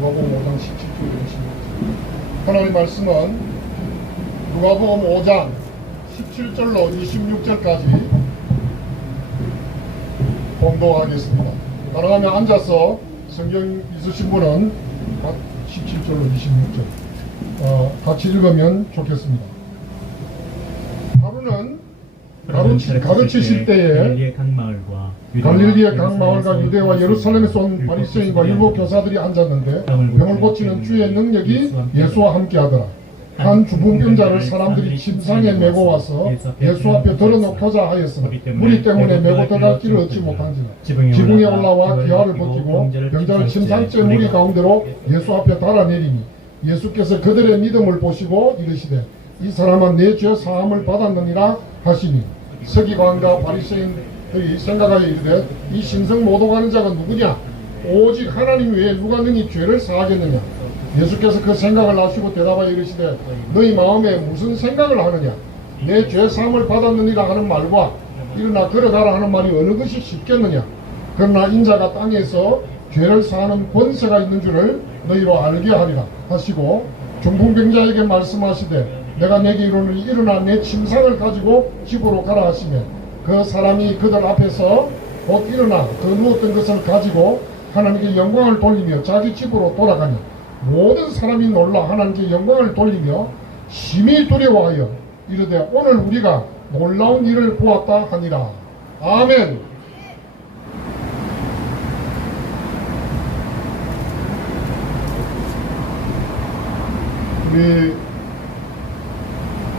누가복음 5장 17절 26절. 하나님 말씀은 누가복음 5장 17절로 26절까지 봉독하겠습니다. 가능하면 앉아서 성경 있으신 분은 17절로 26절 같이 읽으면 좋겠습니다. 하루는 가르치실 때에 갈릴리의 각 마을과 유대와 예루살렘에서 온 바리새인과 일부 교사들이 앉았는데 병을 고치는 주의 능력이 예수와 함께하더라. 한 중풍병자를 사람들이 침상에 메고 와서 예수 앞에 들어놓고자 하였으나 무리 때문에 메고 들어갈 길을 얻지 못한지라. 지붕에 올라와 기와를 벗기고 병자를 침상째 무리 가운데로 예수 앞에 달아내리니 예수께서 그들의 믿음을 보시고 이르시되 이 사람은 내 죄 사함을 받았느니라 하시니 서기관과 바리새인들이 생각하여 이르되 이 신성 모독하는 자가 누구냐? 오직 하나님 외에 누가 능히 죄를 사하겠느냐? 예수께서 그 생각을 아시고 대답하여 이르시되 너희 마음에 무슨 생각을 하느냐? 내 죄 사함을 받았느니라 하는 말과 일어나 걸어가라 하는 말이 어느 것이 쉽겠느냐? 그러나 인자가 땅에서 죄를 사하는 권세가 있는 줄을 너희로 알게 하리라 하시고 중풍병자에게 말씀하시되 내가 내게 이르노니 일어나 내 침상을 가지고 집으로 가라 하시면 그 사람이 그들 앞에서 곧 일어나 그 누웠던 것을 가지고 하나님께 영광을 돌리며 자기 집으로 돌아가니 모든 사람이 놀라 하나님께 영광을 돌리며 심히 두려워하여 이르되 오늘 우리가 놀라운 일을 보았다 하니라. 아멘. 우리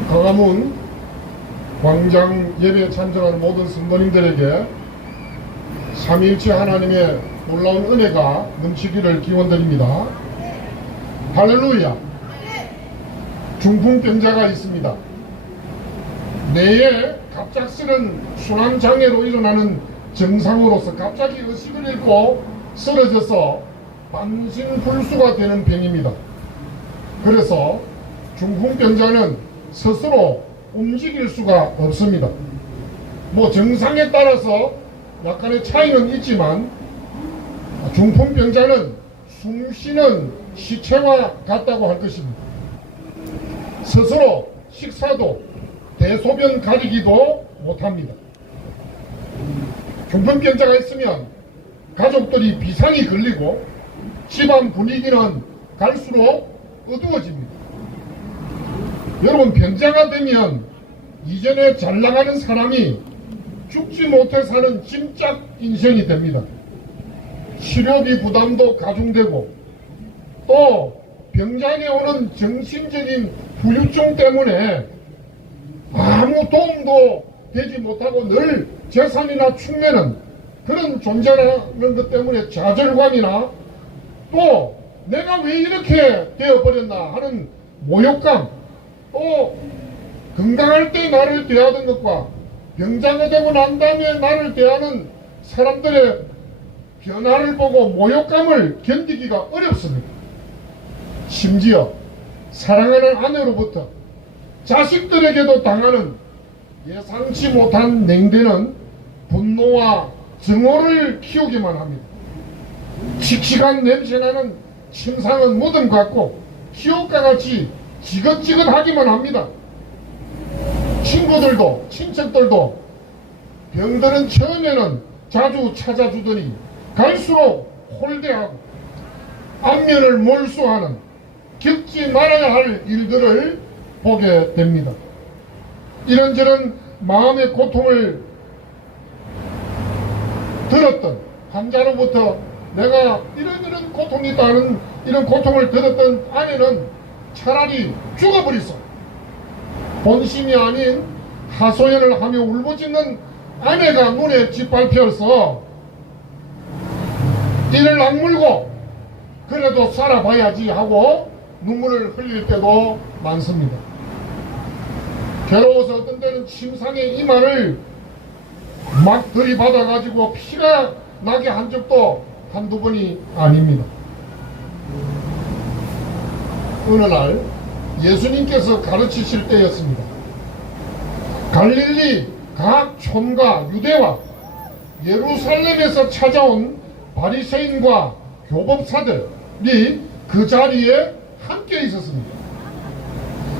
가가문 광장 예배에 참석하는 모든 성도님들에게 삼위일체 하나님의 놀라운 은혜가 넘치기를 기원드립니다. 할렐루야. 중풍병자가 있습니다. 뇌에 갑작스런 순환장애로 일어나는 증상으로서 갑자기 의식을 잃고 쓰러져서 반신불수가 되는 병입니다. 그래서 중풍병자는 스스로 움직일 수가 없습니다. 증상에 따라서 약간의 차이는 있지만 중풍병자는 숨쉬는 시체와 같다고 할 것입니다. 스스로 식사도 대소변 가리기도 못합니다. 중풍병자가 있으면 가족들이 비상이 걸리고 집안 분위기는 갈수록 어두워집니다. 여러분, 병자가 되면 이전에 잘 나가는 사람이 죽지 못해 사는 짐짝 인생이 됩니다. 치료비 부담도 가중되고 또 병장에 오는 정신적인 후유증 때문에 아무 도움도 되지 못하고 늘 재산이나 축내는 그런 존재라는 것 때문에 좌절감이나 또 내가 왜 이렇게 되어버렸나 하는 모욕감, 또 건강할 때 나를 대하던 것과 병자가 되고 난 다음에 나를 대하는 사람들의 변화를 보고 모욕감을 견디기가 어렵습니다. 심지어 사랑하는 아내로부터 자식들에게도 당하는 예상치 못한 냉대는 분노와 증오를 키우기만 합니다. 칙칙한 냄새나는 침상은 무덤 같고 지옥과 같이 지긋지긋하기만 합니다. 친구들도 친척들도 병들은 처음에는 자주 찾아주더니 갈수록 홀대하고 안면을 몰수하는 겪지 말아야 할 일들을 보게 됩니다. 이런저런 마음의 고통을 들었던 환자로부터 내가 이런 고통이 있다는 이런 고통을 들었던 아내는 차라리 죽어버리소. 본심이 아닌 하소연을 하며 울부짖는 아내가 눈에 짓밟혀서 이를 악물고 그래도 살아봐야지 하고 눈물을 흘릴 때도 많습니다. 괴로워서 어떤 때는 침상의 이마를 막 들이받아가지고 피가 나게 한 적도 한두 번이 아닙니다. 어느 날 예수님께서 가르치실 때였습니다. 갈릴리 각 촌과 유대와 예루살렘에서 찾아온 바리새인과 교법사들이 그 자리에 함께 있었습니다.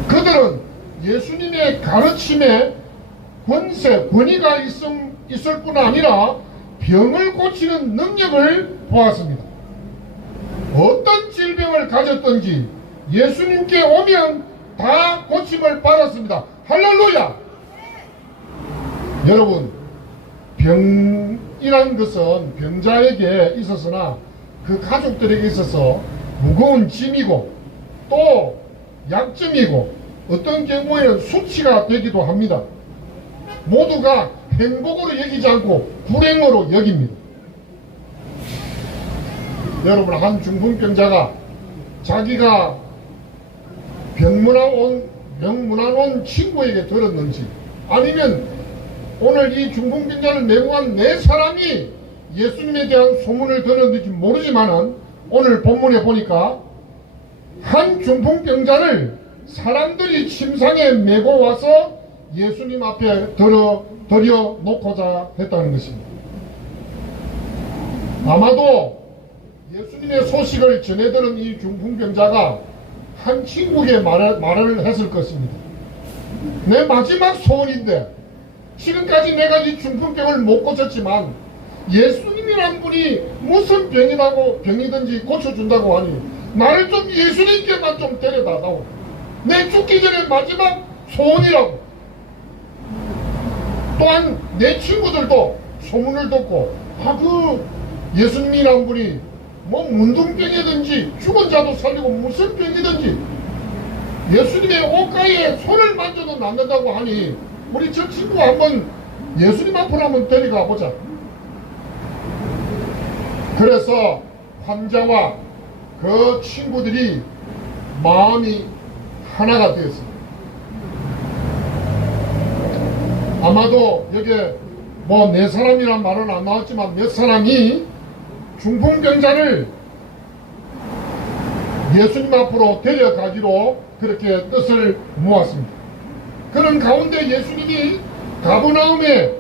그들은 예수님의 가르침에 권세, 권위가 있을 뿐 아니라 병을 고치는 능력을 보았습니다. 어떤 질병을 가졌든지 예수님께 오면 다 고침을 받았습니다. 할렐루야! 여러분, 병이란 것은 병자에게 있어서나 그 가족들에게 있어서 무거운 짐이고 또 약점이고 어떤 경우에는 수치가 되기도 합니다. 모두가 행복으로 여기지 않고 불행으로 여깁니다. 여러분, 한 중풍병자가 자기가 병문안 온 친구에게 들었는지 아니면 오늘 이 중풍병자를 메고 간 네 사람이 예수님에 대한 소문을 들었는지 모르지만은 오늘 본문에 보니까 한 중풍병자를 사람들이 침상에 메고 와서 예수님 앞에 들여 놓고자 했다는 것입니다. 아마도 예수님의 소식을 전해들은 이 중풍병자가 한 친구에게 말을 했을 것입니다. 내 마지막 소원인데 지금까지 내가 이 중풍병을 못 고쳤지만 예수님이란 분이 무슨 병이든지 고쳐준다고 하니 나를 좀 예수님께만 좀 데려다다오. 내 죽기 전에 마지막 소원이라고. 또한 내 친구들도 소문을 듣고 그 예수님이란 분이 뭐 문둥병이든지 죽은 자도 살리고 무슨 병이든지 예수님의 옷가에 손을 만져도 낫는다고 하니 우리 저 친구 한번 예수님 앞으로 한번 데려가 보자. 그래서 환자와 그 친구들이 마음이 하나가 되었습니다. 아마도 여기에 뭐 네 사람이란 말은 안 나왔지만 몇 사람이 중풍병자를 예수님 앞으로 데려가기로 그렇게 뜻을 모았습니다. 그런 가운데 예수님이 가버나움에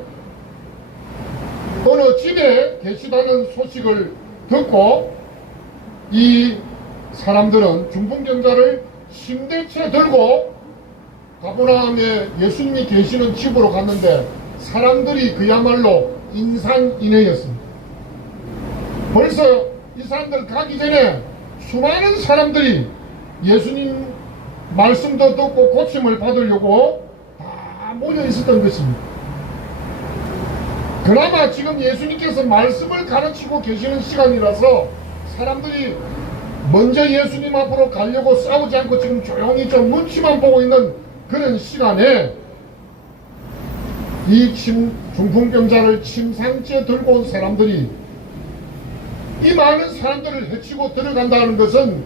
어느 집에 계시다는 소식을 듣고 이 사람들은 중풍병자를 침대채 들고 가버나움에 예수님이 계시는 집으로 갔는데 사람들이 그야말로 인산인해였습니다. 벌써 이 사람들 가기 전에 수많은 사람들이 예수님 말씀도 듣고 고침을 받으려고 다 모여 있었던 것입니다. 그나마 지금 예수님께서 말씀을 가르치고 계시는 시간이라서 사람들이 먼저 예수님 앞으로 가려고 싸우지 않고 지금 조용히 좀 눈치만 보고 있는 그런 시간에 이 중풍병자를 침상째 들고 온 사람들이 이 많은 사람들을 해치고 들어간다는 것은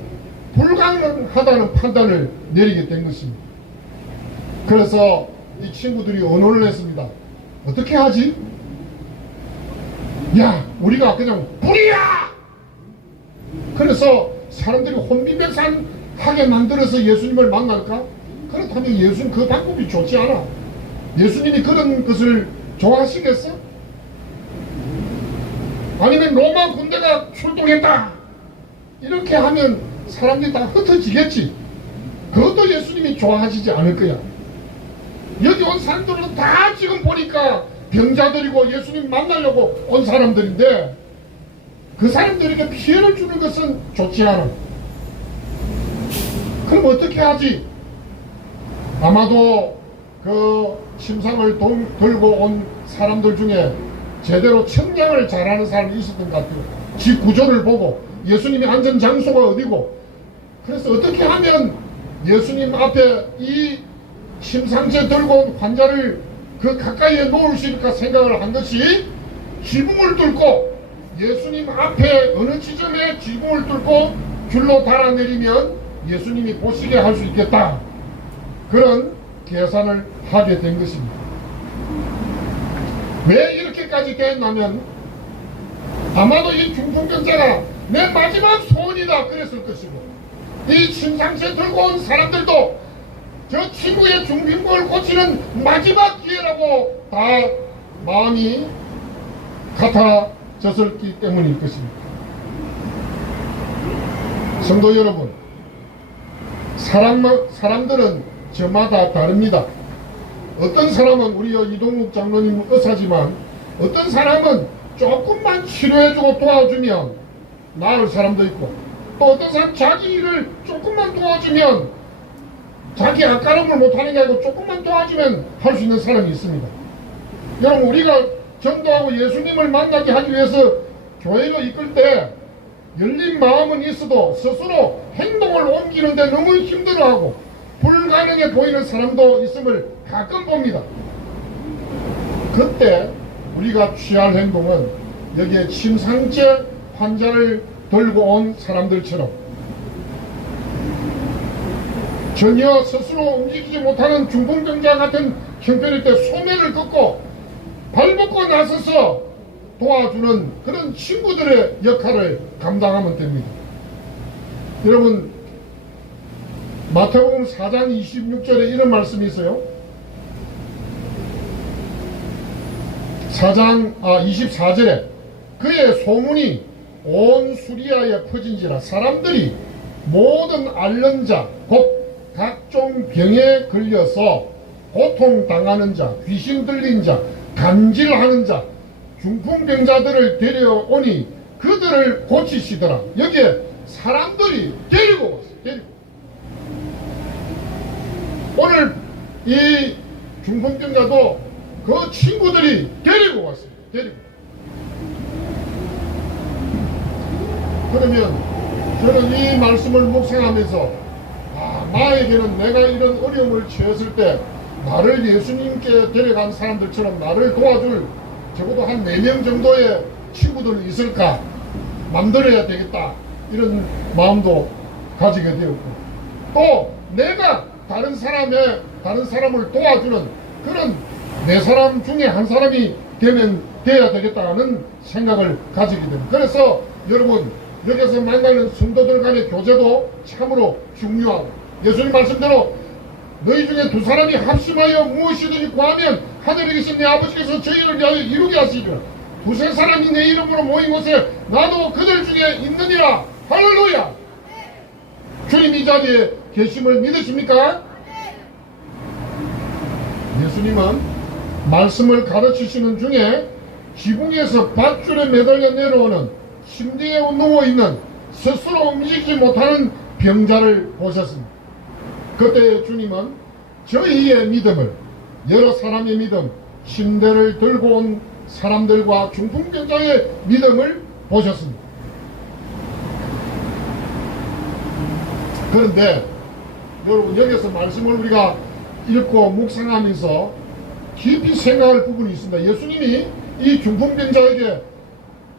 불가능하다는 판단을 내리게 된 것입니다. 그래서 이 친구들이 언호를 했습니다. 어떻게 하지? 야, 우리가 그냥 불이야! 그래서 사람들이 혼비백산하게 만들어서 예수님을 만날까? 그렇다면 예수님 그 방법이 좋지 않아. 예수님이 그런 것을 좋아하시겠어? 아니면 로마 군대가 출동했다 이렇게 하면 사람들이 다 흩어지겠지. 그것도 예수님이 좋아하시지 않을 거야. 여기 온 사람들은 다 지금 보니까 병자들이고 예수님 만나려고 온 사람들인데 그 사람들에게 피해를 주는 것은 좋지 않아. 그럼 어떻게 하지? 아마도 그 침상을 들고 온 사람들 중에 제대로 청량을 잘하는 사람이 있었던 것 같아요. 집 구조를 보고 예수님이 앉은 장소가 어디고 그래서 어떻게 하면 예수님 앞에 이 침상째 들고 온 환자를 그 가까이에 놓을 수 있을까 생각을 한 것이 지붕을 뚫고 예수님 앞에 어느 지점에 지붕을 뚫고 줄로 달아내리면 예수님이 보시게 할 수 있겠다. 그런 계산을 하게 된 것입니다. 왜 이렇게까지 됐냐면 아마도 이 중풍병자가 내 마지막 소원이다 그랬을 것이고 이 침상채 들고 온 사람들도 저 친구의 중풍병을 고치는 마지막 기회라고 다 마음이 같아졌기 때문일 것입니다. 성도 여러분, 사람들은 저마다 다릅니다. 어떤 사람은 우리 이동욱 장로님 의사지만 어떤 사람은 조금만 치료해주고 도와주면 나을 사람도 있고, 또 어떤 사람 자기 일을 조금만 도와주면, 자기 앞가름을 못하는 게 아니고 조금만 도와주면 할 수 있는 사람이 있습니다. 여러분, 우리가 전도하고 예수님을 만나게 하기 위해서 교회로 이끌 때 열린 마음은 있어도 스스로 행동을 옮기는데 너무 힘들어하고 불가능해 보이는 사람도 있음을 가끔 봅니다. 그때 우리가 취할 행동은 여기에 심상체 환자를 들고 온 사람들처럼 전혀 스스로 움직이지 못하는 중풍병자 같은 형편일 때 소매를 긋고 발벗고 나서서 도와주는 그런 친구들의 역할을 감당하면 됩니다. 여러분, 마태복음 4장 26절에 이런 말씀이 있어요. 24절에 그의 소문이 온 수리아에 퍼진지라 사람들이 모든 앓는 자 곧 각종 병에 걸려서 고통당하는 자, 귀신 들린 자, 간질하는 자, 중풍병자들을 데려오니 그들을 고치시더라. 여기에 사람들이 데리고 왔어요. 데리고. 오늘 이 중풍병자도 그 친구들이 데리고 왔어요. 데리고. 그러면 저는 이 말씀을 묵상하면서 나에게는 내가 이런 어려움을 처했을 때 나를 예수님께 데려간 사람들처럼 나를 도와줄 적어도 한 4명 정도의 친구들이 있을까 만들어야 되겠다, 이런 마음도 가지게 되었고, 또 내가 다른 사람을 도와주는 그런 4사람 중에 한 사람이 돼야 되겠다는 생각을 가지게 됩니다. 그래서 여러분, 여기서 만나는 성도들 간의 교제도 참으로 중요하고, 예수님 말씀대로 너희 중에 2사람이 합심하여 무엇이든지 구하면 하늘에 계신 내 아버지께서 저희를 위하여 이루게 하시리라. 2-3사람이 내 이름으로 모인 곳에 나도 그들 중에 있느니라. 할렐루야. 주님 이 자리에 계심을 믿으십니까? 예수님은 말씀을 가르치시는 중에 지붕에서 밧줄에 매달려 내려오는 침대에 누워있는 스스로 움직이지 못하는 병자를 보셨습니다. 그때 주님은 저희의 믿음을, 여러 사람의 믿음, 침대를 들고 온 사람들과 중풍병자의 믿음을 보셨습니다. 그런데 여러분, 여기서 말씀을 우리가 읽고 묵상하면서 깊이 생각할 부분이 있습니다. 예수님이 이 중풍병자에게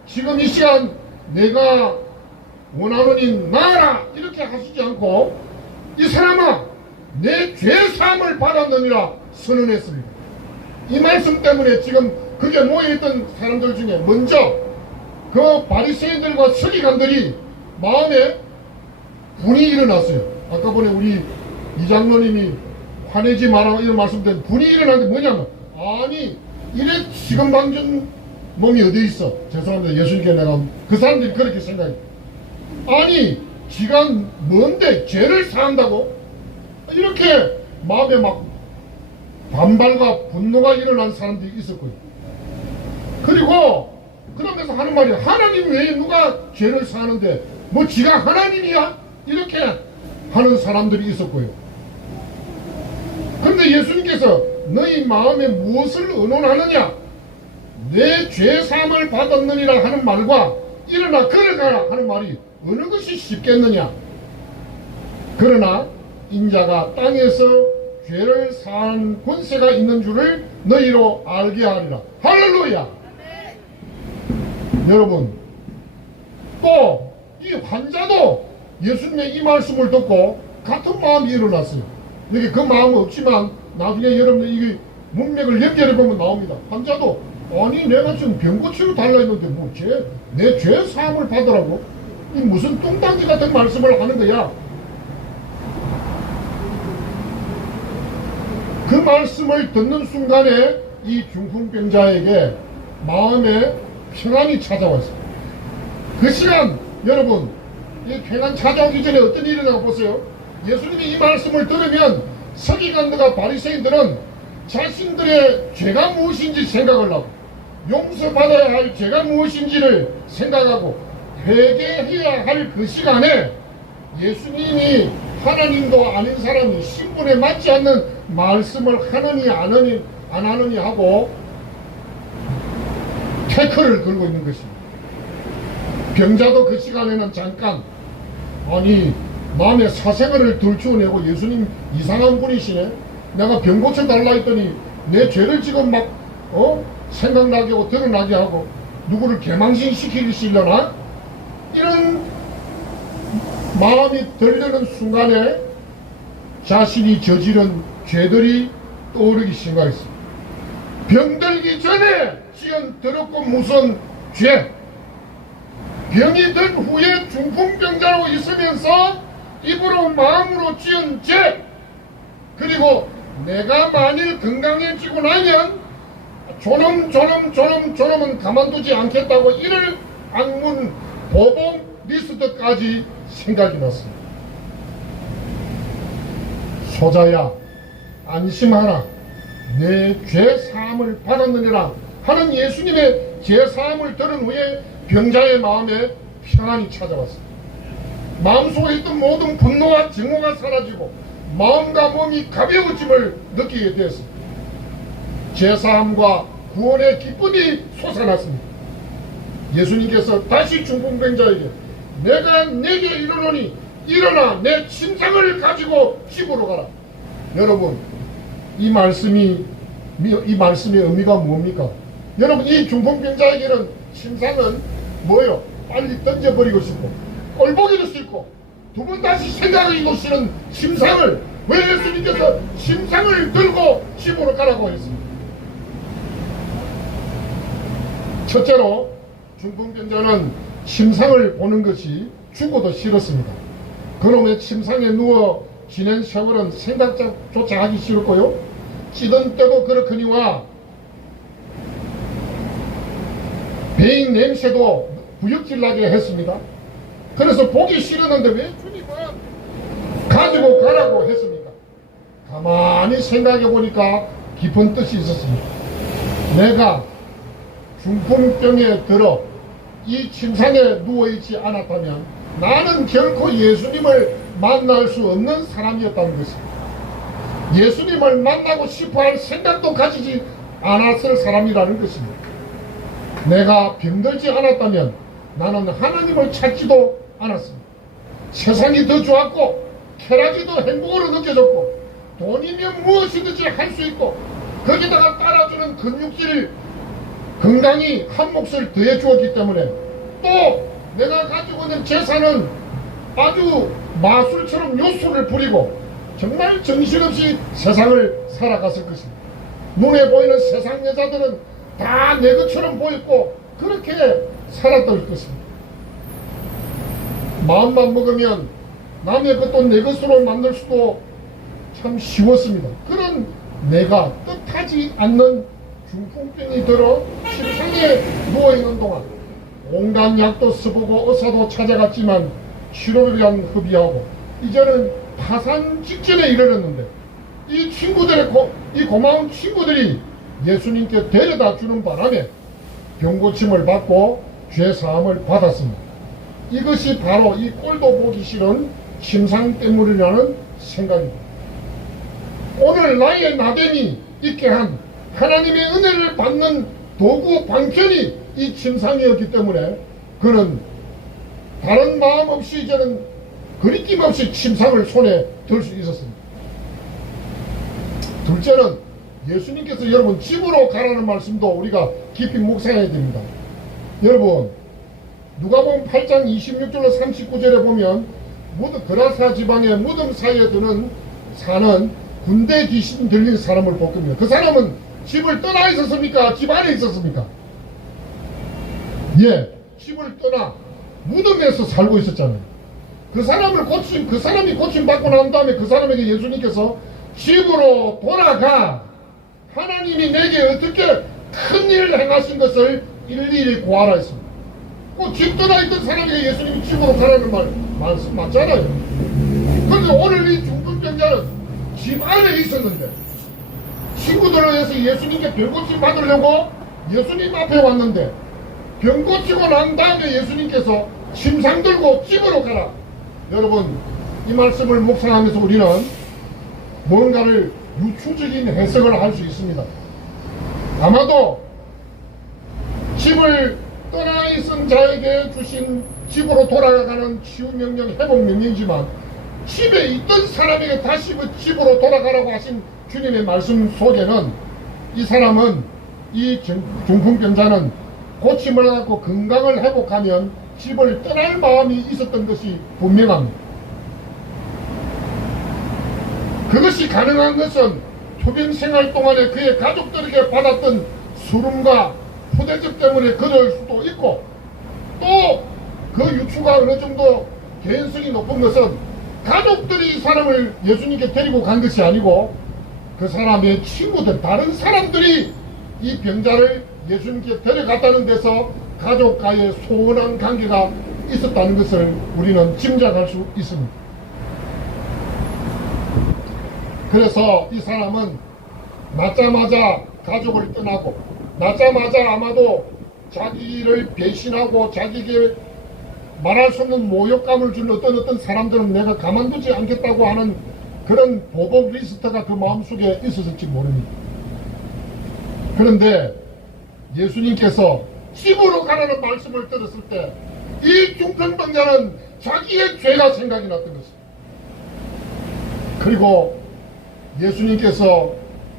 지금 이 시간 내가 원하노니 나아라 이렇게 하시지 않고, 이 사람아 내 죄사함을 받았느니라 선언했습니다. 이 말씀 때문에 지금 그게 모여있던 사람들 중에 먼저 그 바리새인들과 서기관들이 마음에 분이 일어났어요. 아까 전에 우리 이장로님이 화내지 마라 이런 말씀 때문에 분이 일어났는데 뭐냐면, 아니 이래 시금방전 몸이 어디 있어? 죄송합니다. 예수님께 내가 그 사람들이 그렇게 생각해. 아니 지가 뭔데 죄를 사한다고? 이렇게 마음에 막 반발과 분노가 일어난 사람들이 있었고요. 그리고 그러면서 하는 말이, 하나님 외에 누가 죄를 사하는데 뭐 지가 하나님이야? 이렇게 하는 사람들이 있었고요. 그런데 예수님께서 너희 마음에 무엇을 의논하느냐? 내 죄사함을 받았느니라 하는 말과 일어나 걸어가라 하는 말이 어느 것이 쉽겠느냐? 그러나 인자가 땅에서 죄를 사한 권세가 있는 줄을 너희로 알게 하리라. 할렐루야. 여러분, 또 이 환자도 예수님의 이 말씀을 듣고 같은 마음이 일어났어요. 여기 그 마음은 없지만 나중에 여러분들 이게 문맥을 연결해 보면 나옵니다. 환자도 아니 내가 지금 병 고치러 달라 했는데 뭐 내 죄 사함을 받으라고? 이 무슨 뚱딴지 같은 말씀을 하는 거야. 그 말씀을 듣는 순간에 이 중풍병자에게 마음에 평안이 찾아왔어요. 그 시간 여러분, 이 평안 찾아오기 전에 어떤 일이 일어나고 보세요. 예수님이 이 말씀을 들으면 서기관들과 바리새인들은 자신들의 죄가 무엇인지 생각을 하고 용서받아야 할 죄가 무엇인지를 생각하고 회개해야 할 그 시간에 예수님이 하나님도 아닌 사람이 신분에 맞지 않는 말씀을 하느니 안 하느니 하고 태클을 걸고 있는 것입니다. 병자도 그 시간에는 잠깐 아니 마음에 사생활을 들추어내고 예수님 이상한 분이시네. 내가 병 고쳐달라 했더니 내 죄를 지금 막 생각나게 하고 드러나게 하고 누구를 개망신시키시려나? 이런 마음이 들려는 순간에 자신이 저지른 죄들이 떠오르기 시작했습니다. 병들기 전에 지은 더럽고 무서운 죄, 병이 든 후에 중풍병자로 있으면서 입으로 마음으로 지은 죄, 그리고 내가 만일 건강해지고 나면 저놈은 가만두지 않겠다고 이를 악문 보복 리스트까지 생각이 났습니다. 소자야 안심하라, 내 죄 사함을 받았느니라 하는 예수님의 죄 사함을 들은 후에 병자의 마음에 평안이 찾아왔습니다. 마음속에 있던 모든 분노와 증오가 사라지고 마음과 몸이 가벼워짐을 느끼게 되었습니다. 죄 사함과 구원의 기쁨이 솟아났습니다. 예수님께서 다시 중풍병자에게 내가 내게 이르노니 일어나 내 침상을 가지고 집으로 가라. 여러분, 이 말씀의 의미가 뭡니까? 여러분, 이 중풍병자에게는 침상은 뭐예요? 빨리 던져버리고 싶고 꼴보기도 싫고 두 번 다시 생각하기도 싫은 침상을 왜 예수님께서 침상을 들고 집으로 가라고 했습니까? 첫째로 중풍병자는 침상을 보는 것이 죽어도 싫었습니다. 그놈의 침상에 누워 지낸 세월은 생각조차 하기 싫었고요. 찌든 때도 그렇거니와 배인 냄새도 부역질나게 했습니다. 그래서 보기 싫었는데 왜 주님은 가지고 가라고 했습니까? 가만히 생각해 보니까 깊은 뜻이 있었습니다. 내가 중풍병에 들어 이 침상에 누워있지 않았다면 나는 결코 예수님을 만날 수 없는 사람이었다는 것입니다. 예수님을 만나고 싶어할 생각도 가지지 않았을 사람이라는 것입니다. 내가 병들지 않았다면 나는 하나님을 찾지도 않았습니다. 세상이 더 좋았고 쾌락이 더 행복으로 느껴졌고 돈이면 무엇이든지 할 수 있고 거기다가 따라주는 근육질 건강이 한 몫을 더해 주었기 때문에 또 내가 가지고 있는 재산은 아주 마술처럼 요술을 부리고 정말 정신없이 세상을 살아갔을 것입니다. 눈에 보이는 세상 여자들은 다 내 것처럼 보였고 그렇게 살았던 것입니다. 마음만 먹으면 남의 것도 내 것으로 만들 수도 참 쉬웠습니다. 그런 내가 뜻하지 않는 중풍병이 들어 침상에 누워있는 동안 온갖 약도 써보고 의사도 찾아갔지만 치료를 위한 협의하고 이제는 파산 직전에 이르렀는데 이 친구들의 이 고마운 친구들이 예수님께 데려다 주는 바람에 병고침을 받고 죄사함을 받았습니다. 이것이 바로 이 꼴도 보기 싫은 침상 때문이라는 생각입니다. 오늘 나의 나됨이 있게 한 하나님의 은혜를 받는 도구 방편이 이 침상이었기 때문에 그는 다른 마음 없이 이제는 거리낌 없이 침상을 손에 들 수 있었습니다. 둘째는 예수님께서 여러분 집으로 가라는 말씀도 우리가 깊이 묵상해야 됩니다. 여러분 누가복음 8장 26절로 39절에 보면 그라사 지방의 무덤 사이에 사는 군대 귀신 들린 사람을 볼 겁니다. 그 사람은 집을 떠나 있었습니까? 집 안에 있었습니까? 예, 집을 떠나 무덤에서 살고 있었잖아요. 그 사람이 고침받고 난 다음에 그 사람에게 예수님께서 집으로 돌아가 하나님이 내게 어떻게 큰 일을 행하신 것을 일일이 고하라 했습니다. 집 떠나 있던 사람에게 예수님이 집으로 가라는 말씀 맞잖아요. 그런데 오늘 이 중풍병자는 집 안에 있었는데 친구들을 위해서 예수님께 병고침 받으려고 예수님 앞에 왔는데 병 고치고 난 다음에 예수님께서 침상 들고 집으로 가라. 여러분, 이 말씀을 묵상하면서 우리는 뭔가를 유추적인 해석을 할 수 있습니다. 아마도 집을 떠나 있은 자에게 주신 집으로 돌아가는 치유명령, 회복명령이지만 집에 있던 사람에게 다시 그 집으로 돌아가라고 하신 주님의 말씀 속에는 이 사람은, 이 중풍병자는 고침을 갖고 건강을 회복하면 집을 떠날 마음이 있었던 것이 분명합니다. 그것이 가능한 것은 투병 생활 동안에 그의 가족들에게 받았던 수름과 후대접 때문에 그럴 수도 있고, 또 그 유추가 어느 정도 개연성이 높은 것은 가족들이 이 사람을 예수님께 데리고 간 것이 아니고 그 사람의 친구들, 다른 사람들이 이 병자를 예수님께 데려갔다는 데서 가족과의 소원한 관계가 있었다는 것을 우리는 짐작할 수 있습니다. 그래서 이 사람은 낳자마자 가족을 떠나고, 낳자마자 아마도 자기를 배신하고 자기에게 말할 수 없는 모욕감을 준 어떤 사람들은 내가 가만두지 않겠다고 하는 그런 보복 리스트가 그 마음속에 있었을지 모릅니다. 그런데 예수님께서 집으로 가라는 말씀을 들었을 때 이 중풍병자는 자기의 죄가 생각이 났던 것입니다. 그리고 예수님께서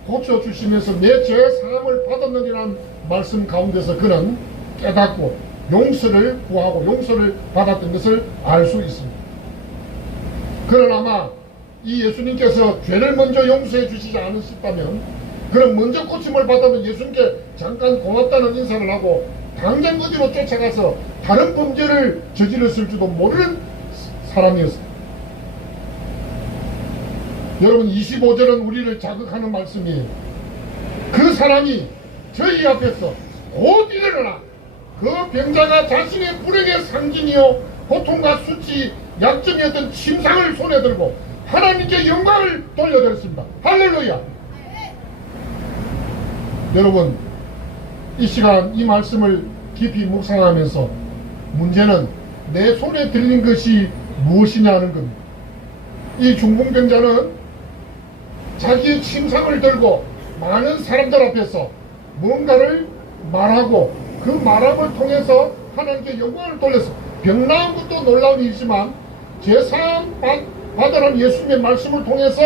고쳐주시면서 내 죄 사함을 받았느니라는 말씀 가운데서 그는 깨닫고 용서를 구하고 용서를 받았던 것을 알 수 있습니다. 그러나 아마 이 예수님께서 죄를 먼저 용서해 주시지 않으셨다면, 그럼 먼저 고침을 받아도 예수님께 잠깐 고맙다는 인사를 하고 당장 어디로 쫓아가서 다른 범죄를 저질렀을지도 모르는 사람이었습니다. 여러분, 25절은 우리를 자극하는 말씀이에요. 그 사람이 저희 앞에서 곧 일어나 그 병자가 자신의 불행의 상징이요 고통과 수치, 약점이었던 침상을 손에 들고 하나님께 영광을 돌려드렸습니다. 할렐루야. 여러분, 이 시간 이 말씀을 깊이 묵상하면서 문제는 내 손에 들린 것이 무엇이냐는 겁니다. 이 중풍병자는 자기의 침상을 들고 많은 사람들 앞에서 뭔가를 말하고 그 말함을 통해서 하나님께 영광을 돌려서 병 나은 것도 놀라운 일이지만 제사함 받으라는 예수님의 말씀을 통해서,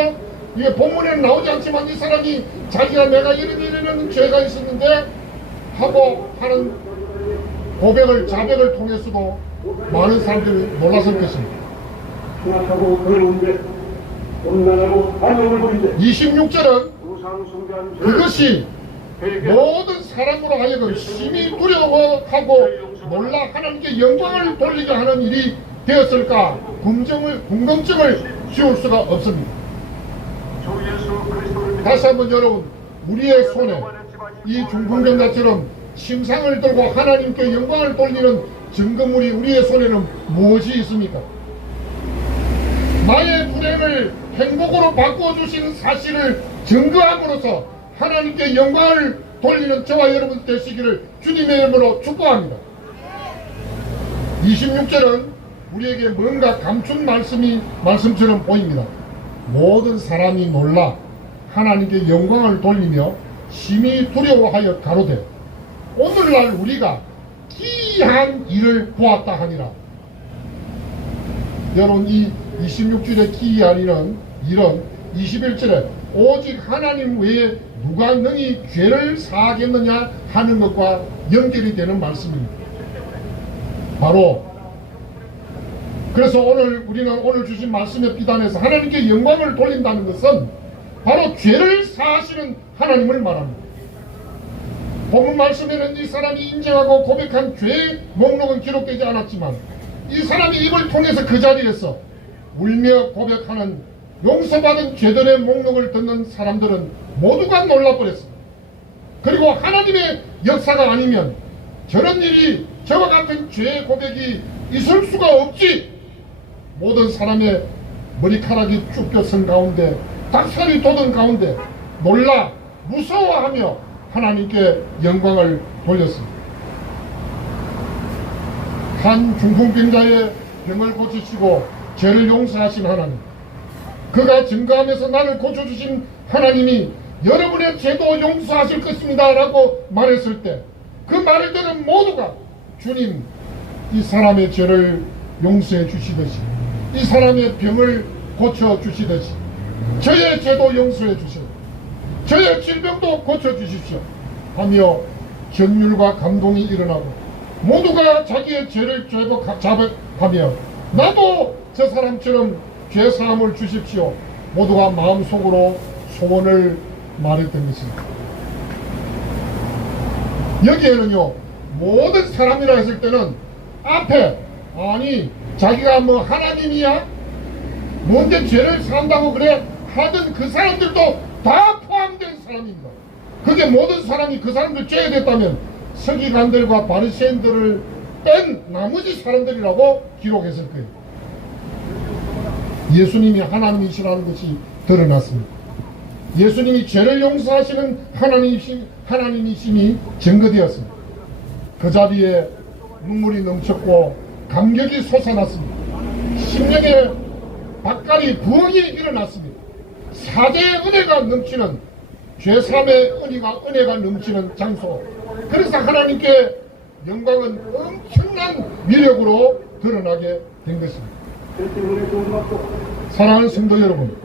이게 본문에는 나오지 않지만 이 사람이 자기가 내가 이런 죄가 있었는데 하고 하는 고백을, 자백을 통해서도 많은 사람들이 놀랐을 것입니다. 26절은 그것이 모든 사람으로 하여금 심히 두려워하고 놀라 하나님께 영광을 돌리게 하는 일이 되었을까 궁금증을 지울 수가 없습니다. 다시 한번 여러분, 우리의 손에 이 중풍병자처럼 침상을 들고 하나님께 영광을 돌리는 증거물이 우리의 손에는 무엇이 있습니까? 나의 불행을 행복으로 바꿔주시는 사실을 증거함으로써 하나님께 영광을 돌리는 저와 여러분 되시기를 주님의 이름으로 축복합니다. 26절은 우리에게 뭔가 감춘 말씀처럼 보입니다. 모든 사람이 놀라 하나님께 영광을 돌리며 심히 두려워하여 가로되 오늘날 우리가 기이한 일을 보았다 하니라. 여러분, 이 26절의 기이한 일은 21절에 오직 하나님 외에 누가 능히 죄를 사하겠느냐 하는 것과 연결이 되는 말씀입니다. 바로 그래서 우리는 오늘 주신 말씀의 비단에서 하나님께 영광을 돌린다는 것은 바로 죄를 사하시는 하나님을 말합니다. 본문 말씀에는 이 사람이 인정하고 고백한 죄의 목록은 기록되지 않았지만 이 사람의 입을 통해서 그 자리에서 울며 고백하는 용서받은 죄들의 목록을 듣는 사람들은 모두가 놀라버렸습니다. 그리고 하나님의 역사가 아니면 저런 일이 저와 같은 죄의 고백이 있을 수가 없지. 모든 사람의 머리카락이 쭈뼛은 가운데, 닭살이 돋은 가운데 놀라 무서워하며 하나님께 영광을 돌렸습니다. 한 중풍병자의 병을 고치시고 죄를 용서하신 하나님, 그가 증거하면서 나를 고쳐주신 하나님이 여러분의 죄도 용서하실 것입니다 라고 말했을 때, 그 말을 들은 모두가 주님, 이 사람의 죄를 용서해 주시듯이, 이 사람의 병을 고쳐 주시듯이 저의 죄도 용서해 주시고 저의 질병도 고쳐 주십시오 하며 전율과 감동이 일어나고, 모두가 자기의 죄를 자백하며 나도 저 사람처럼 죄사함을 주십시오, 모두가 마음속으로 소원을 말했던 것입니다. 여기에는요, 모든 사람이라 했을 때는 앞에, 아니 자기가 뭐 하나님이야? 뭔데 죄를 산다고 그래? 하던 그 사람들도 다 포함된 사람입니다. 그게 모든 사람이 그 사람들 죄에 됐다면 서기관들과 바리새인들을 뺀 나머지 사람들이라고 기록했을 거예요. 예수님이 하나님이시라는 것이 드러났습니다. 예수님이 죄를 용서하시는 하나님이심이 증거되었습니다. 그 자리에 눈물이 넘쳤고 감격이 솟아났습니다. 심령의 박갈이 부흥이 일어났습니다. 사제의 은혜가 넘치는, 죄사함의 은혜가 넘치는 장소. 그래서 하나님께 영광은 엄청난 위력으로 드러나게 된 것입니다. 사랑하는 성도 여러분,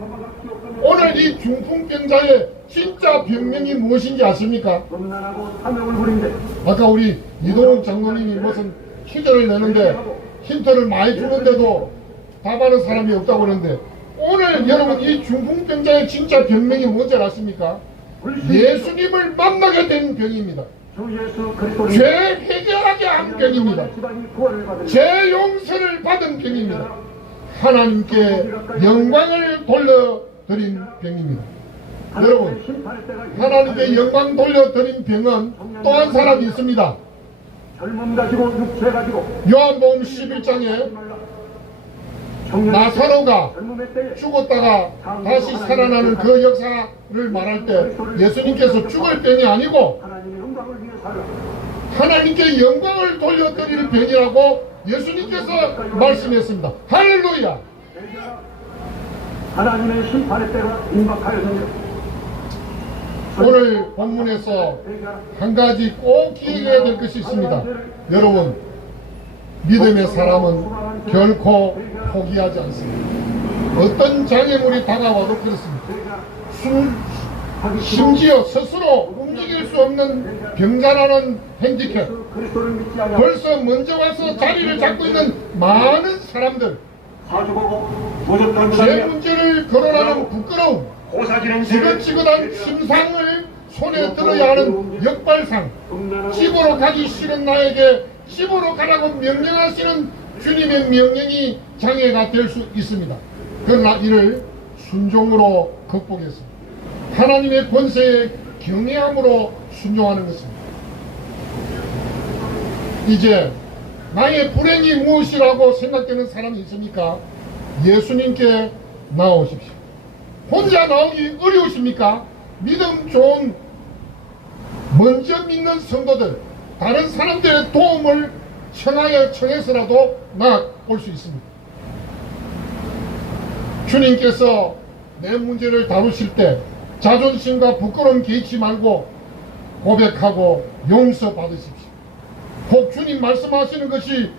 오늘 이 중풍병자의 진짜 병명이 무엇인지 아십니까? 아까 우리 이동훈 장로님이 무슨 퀴즈를 내는데 힌트를 많이 주는데도 답하는 사람이 없다고 그러는데, 오늘 여러분 이 중풍병자의 진짜 병명이 뭔지 아십니까? 예수님을 만나게 된 병입니다. 죄 해결하게 한 병입니다. 죄 용서를 받은 병입니다. 하나님께 영광을 돌려드린 병입니다. 여러분, 하나님께 영광 돌려드린 병은 또 한 사람이 있습니다. 요한복음 11장에 나사로가 죽었다가 다시 살아나는 그 역사를 말할 때 예수님께서 죽을 병이 아니고 하나님께 영광을 돌려드릴 병이라고 예수님께서 말씀했습니다. 할렐루야! 하나님의 심판의 때가 임박하였느니라. 오늘 본문에서 한 가지 꼭 기억해야 될 것이 있습니다. 여러분, 믿음의 사람은 결코 포기하지 않습니다. 어떤 장애물이 다가와도 그렇습니다. 심지어 스스로 움직일 수 없는 병자라는 핸디캡, 벌써 먼저 와서 자리를 잡고 있는 많은 사람들, 제 문제를 거론하는 부끄러움, 지긋지긋한 심상을 손에 들어야 하는 역발상, 집으로 가기 싫은 나에게 집으로 가라고 명령하시는 주님의 명령이 장애가 될 수 있습니다. 그러나 이를 순종으로 극복했습니다. 하나님의 권세에 경외함으로 순종하는 것입니다. 이제 나의 불행이 무엇이라고 생각되는 사람이 있습니까? 예수님께 나오십시오. 혼자 나오기 어려우십니까? 믿음 좋은 먼저 믿는 성도들, 다른 사람들의 도움을 청해서라도 나올 수 있습니다. 주님께서 내 문제를 다루실 때 자존심과 부끄러움 개의치 말고 고백하고 용서받으십시오. 혹 주님 말씀하시는 것이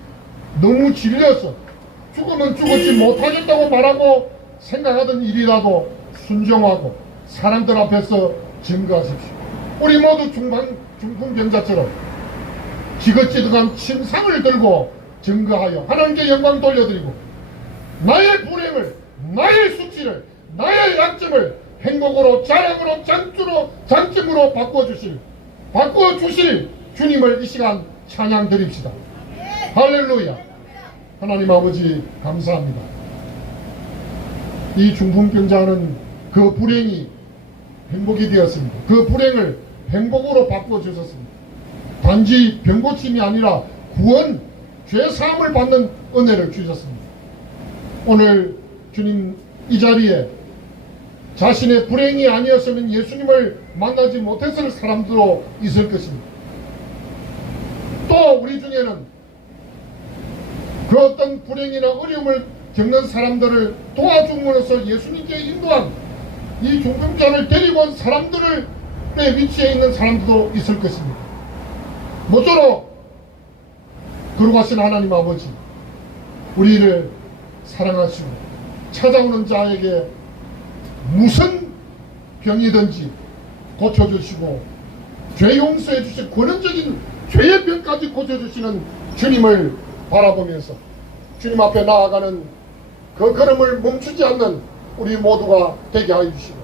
너무 질려서 죽으면 죽었지 못하겠다고 말하고 생각하던 일이라도 순종하고 사람들 앞에서 증거하십시오. 우리 모두 중풍병자처럼 지긋지긋한 침상을 들고 증거하여 하나님께 영광 돌려드리고 나의 불행을, 나의 수치를, 나의 약점을 행복으로, 자랑으로, 장점으로 바꿔주실 주님을 이 시간 찬양 드립시다. 할렐루야. 하나님 아버지 감사합니다. 이 중풍병자는 그 불행이 행복이 되었습니다. 그 불행을 행복으로 바꿔주셨습니다. 단지 병고침이 아니라 구원, 죄 사함을 받는 은혜를 주셨습니다. 오늘 주님 이 자리에 자신의 불행이 아니었으면 예수님을 만나지 못했을 사람들도 있을 것입니다. 또 우리 중에는 그 어떤 불행이나 어려움을 겪는 사람들을 도와줌으로써 예수님께 인도한 이 중풍자를 데리고 온 사람들의 위치에 있는 사람들도 있을 것입니다. 모쪼록 거룩하신 하나님 아버지, 우리를 사랑하시고 찾아오는 자에게 무슨 병이든지 고쳐주시고 죄 용서해 주신 권원적인 죄의 병까지 고쳐주시는 주님을 바라보면서 주님 앞에 나아가는 그 걸음을 멈추지 않는 우리 모두가 되게 하여 주시고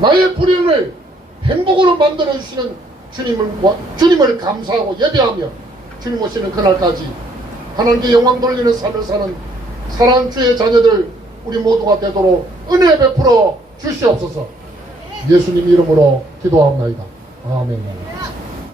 나의 불행을 행복으로 만들어 주시는 주님을 감사하고 예배하며 주님 오시는 그날까지 하나님께 영광 돌리는 삶을 사는 사랑하는 주의 자녀들 우리 모두가 되도록 은혜 베풀어 주시옵소서. 예수님 이름으로 기도합니다. 아멘.